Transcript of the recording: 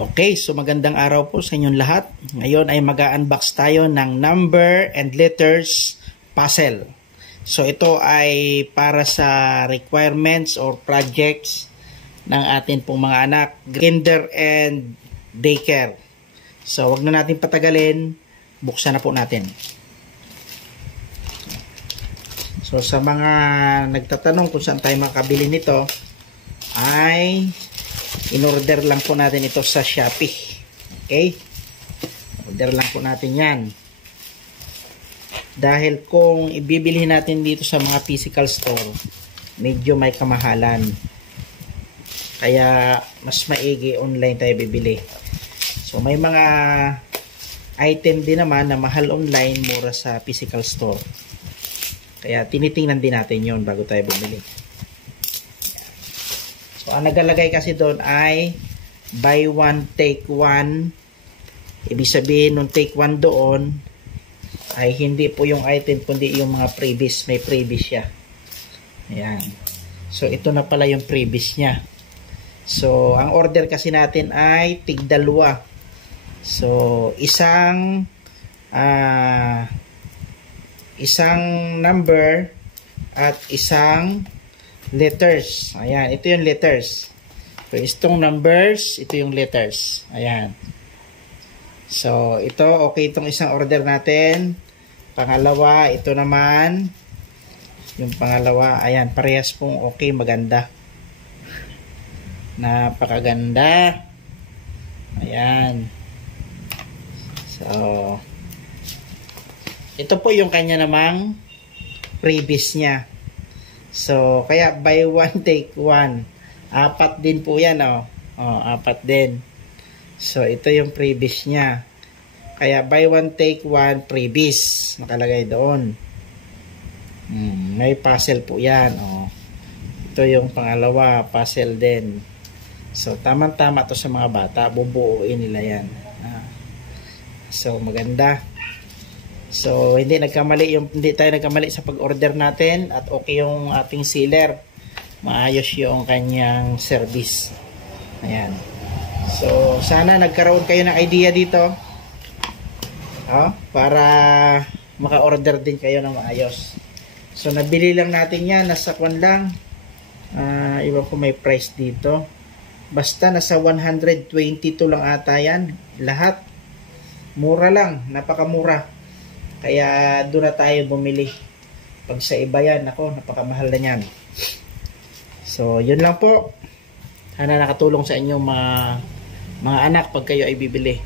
Okay, so magandang araw po sa inyong lahat. Ngayon ay mag-unbox tayo ng number and letters puzzle. So ito ay para sa requirements or projects ng atin pong mga anak, kinder and daycare. So wag na natin patagalin, buksan na po natin. So sa mga nagtatanong kung saan tayo makabili nito, ay in-order lang po natin ito sa Shopee. Okay? Order lang po natin yan. Dahil kung ibibili natin dito sa mga physical store, medyo may kamahalan. Kaya mas maigi online tayo bibili. So may mga item din naman na mahal online, mura sa physical store. Kaya tinitingnan din natin yon bago tayo bumili. So, ang nagalagay kasi doon ay buy one, take one. Ibig sabihin, nung take one doon, ay hindi po yung item, kundi yung mga previous. May previous siya. Ayan. So, ito na pala yung previous niya. So, ang order kasi natin ay tig-dalawa. So, isang number at isang letters. Ayan, ito yung letters. So, itong numbers, ito yung letters. Ayan. So, ito, okay itong isang order natin. Pangalawa, ito naman. Yung pangalawa, ayan, parehas pong okay, maganda. Napakaganda. Ayan. So, ito po yung kanya namang previous niya. So, kaya buy one, take one. Apat din po yan, oh. Oh, apat din. So, ito yung previous niya. Kaya buy one, take one, previous. Nakalagay doon. May puzzle po yan, oh. Ito yung pangalawa, puzzle din. So, tamang-tama to sa mga bata. Bubuuin nila yan. So, maganda. So, hindi tayo nagkamali sa pag-order natin at okay yung ating seller. Maayos yung kanyang service. Ayan. So, sana nagkaroon kayo ng idea dito. Para maka-order din kayo ng maayos. So, nabili lang natin yan. Nasa kwan lang. Iba ko may price dito. Basta nasa 122 lang ata yan. Lahat. Mura lang. Napakamura. Kaya doon na tayo bumili. Pag sa iba yan, ako, napakamahal na yan. So, yun lang po. Sana nakatulong sa inyo mga anak pag kayo ay bibili.